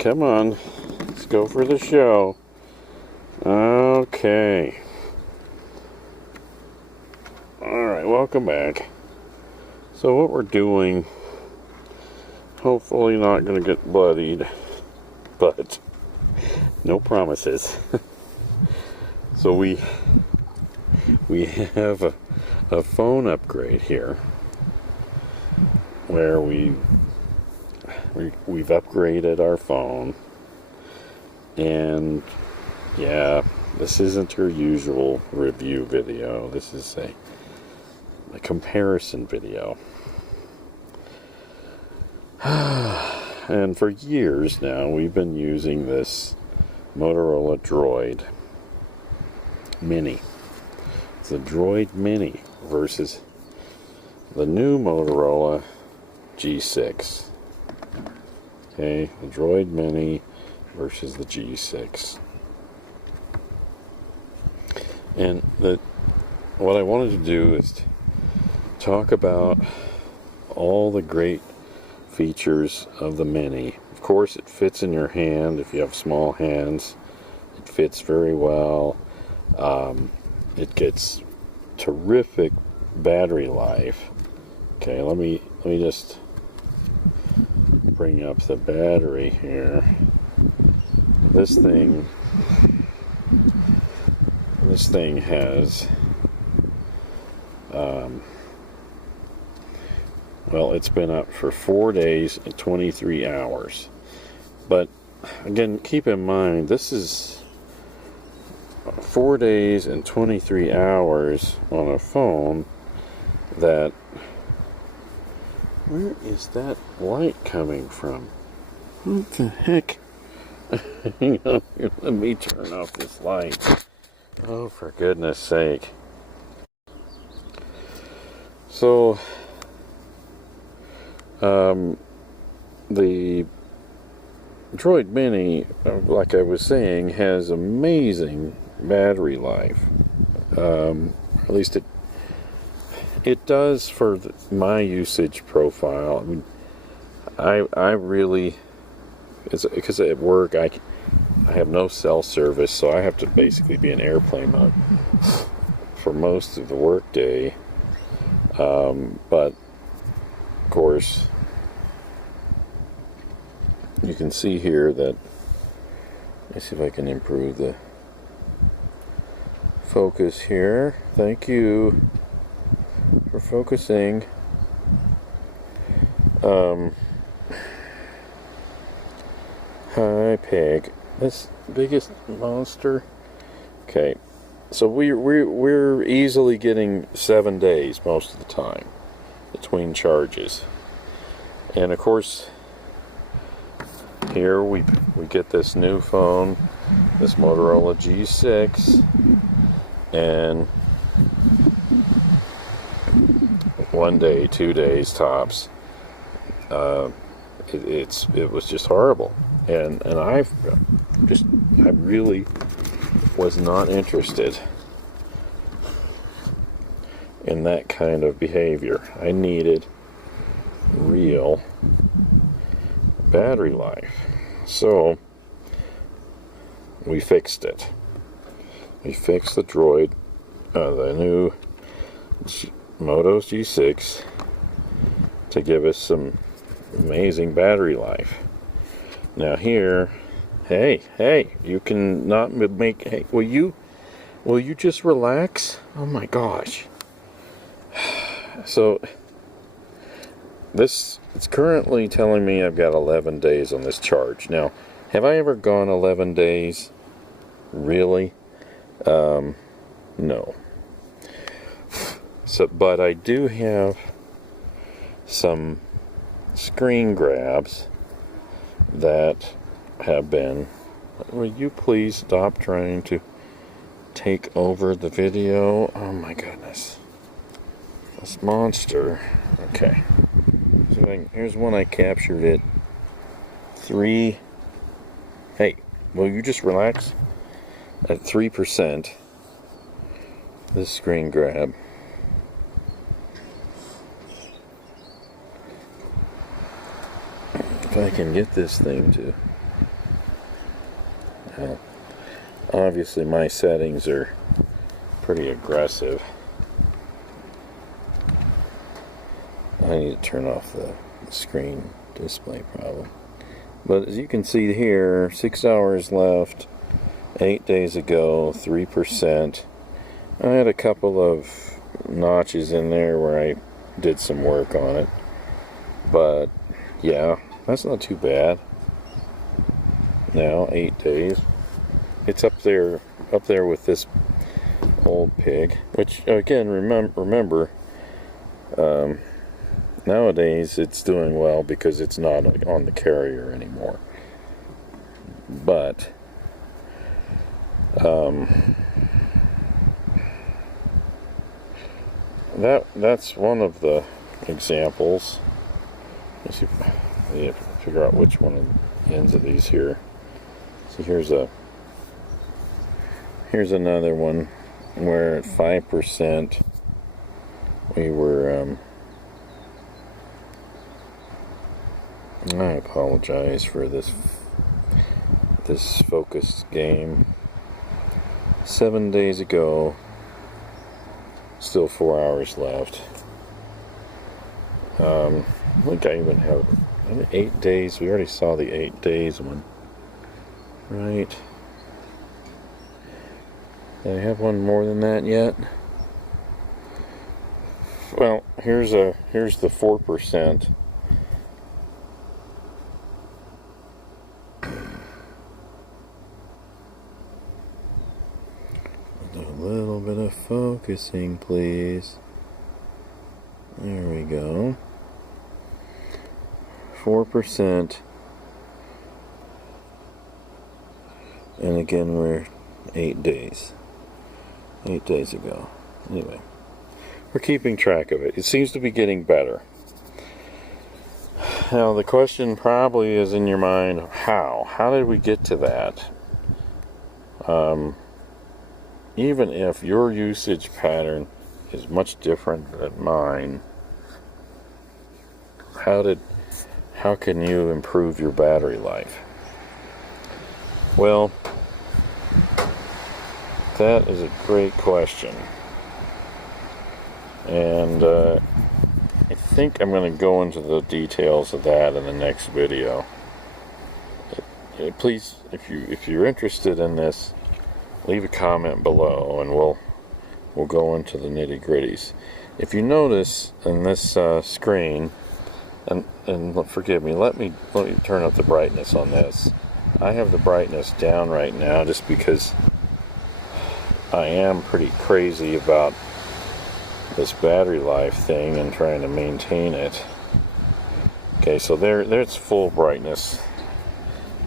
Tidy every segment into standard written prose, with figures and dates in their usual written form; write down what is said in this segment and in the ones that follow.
come on. Let's go for the show. Okay. Alright, welcome back. So what we're doing, hopefully not going to get bloodied, but no promises. So we have a phone upgrade here, where we've upgraded our phone, and yeah, this isn't your usual review video. This is a comparison video. And for years now, we've been using this Motorola Droid Mini. It's a Droid Mini versus the new Motorola G6. Okay, the Droid Mini versus the G6. And what I wanted to do is talk about all the great features of the Mini. Of course, it fits in your hand. If you have small hands, it fits very well. It gets terrific battery life. Okay, let me just bring up the battery here. This thing has well, it's been up for 4 days and 23 hours. But again, keep in mind, this is 4 days and 23 hours on a phone that... Where is that light coming from? What the heck? Hang on here, let me turn off this light. Oh, for goodness sake. So, the Droid Mini, like I was saying, has amazing battery life. At least it does for my usage profile. I mean, I really, because at work I have no cell service, so I have to basically be in airplane mode for most of the work day. But of course, you can see here that, let's see if I can improve the focus here. Thank you for focusing. Hi, pig. This biggest monster. Okay, so we're easily getting 7 days most of the time between charges, and of course here we get this new phone, this Motorola G6, and 1 day, 2 days tops. It was just horrible, and I really was not interested in that kind of behavior. I needed real battery life. So we fixed it. We fixed the Droid, the new Moto G6, to give us some amazing battery life. Now here, hey, you can not make. Hey, will you just relax? Oh my gosh. So it's currently telling me I've got 11 days on this charge. Now, have I ever gone 11 days? Really? No. So, but I do have some screen grabs that have been... Will you please stop trying to take over the video? Oh my goodness. This monster. Okay. So here's one I captured at 3... Hey, will you just relax? At 3%. This screen grab. If I can get this thing to Well, obviously my settings are pretty aggressive. I need to turn off the screen display problem. But as you can see here, 6 hours left, 8 days ago, 3%. I had a couple of notches in there where I did some work on it. But yeah, that's not too bad. Now, 8 days. It's up there with this old pig, which again, remember, nowadays it's doing well because it's not on the carrier anymore. But that's one of the examples. Let's see, you have to figure out which one of the ends of these here. So here's another one where at 5% we were I apologize for this focused game. 7 days ago, still 4 hours left. I think I even have 8 days. We already saw the 8 days one, right? Did I have one more than that yet? Well, here's the 4%. A little bit of focusing, please. There we go. 4%. And again, we're 8 days. 8 days ago. Anyway, we're keeping track of it. It seems to be getting better. Now, the question probably is in your mind, how? How did we get to that? Even if your usage pattern is much different than mine, how can you improve your battery life? Well, that is a great question. And I think I'm going to go into the details of that in the next video. Please, if you're interested in this, leave a comment below and we'll go into the nitty-gritties. If you notice in this screen, and forgive me, let me turn up the brightness on this. I have the brightness down right now just because I am pretty crazy about this battery life thing and trying to maintain it. Okay, so there's full brightness.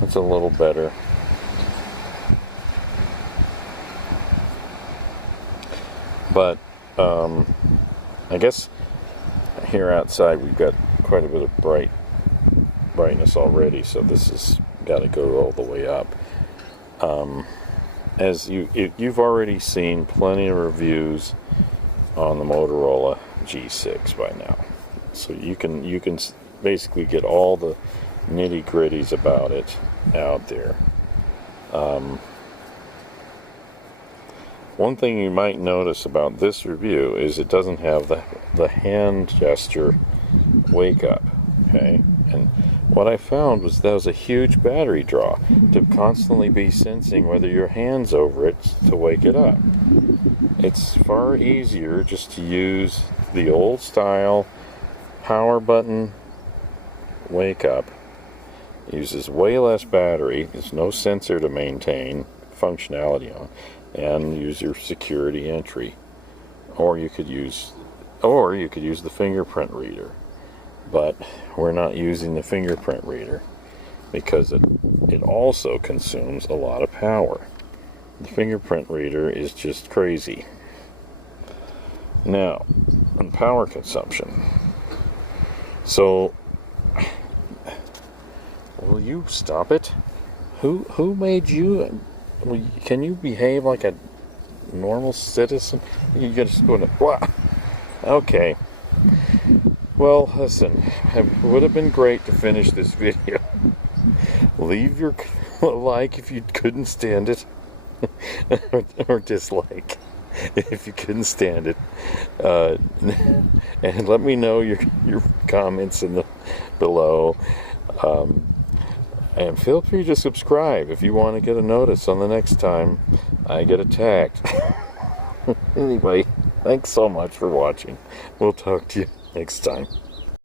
That's a little better. But I guess here outside we've got quite a bit of brightness already, so this has got to go all the way up. As you've already seen plenty of reviews on the Motorola G6 by now, so you can basically get all the nitty-gritties about it out there. One thing you might notice about this review is it doesn't have the hand gesture wake up, okay? And what I found was that was a huge battery draw to constantly be sensing whether your hand's over it to wake it up. It's far easier just to use the old style power button wake up. It uses way less battery. There's no sensor to maintain functionality on, and use your security entry, or you could use the fingerprint reader, but we're not using the fingerprint reader because it also consumes a lot of power. The fingerprint reader is just crazy. Now, on power consumption, so will you stop it? Who made you? Can you behave like a normal citizen? You just go to, wow. Okay. Well, listen, it would have been great to finish this video. Leave your like if you couldn't stand it, or dislike if you couldn't stand it, and let me know your comments below. And feel free to subscribe if you want to get a notice on the next time I get attacked. Anyway, thanks so much for watching. We'll talk to you next time.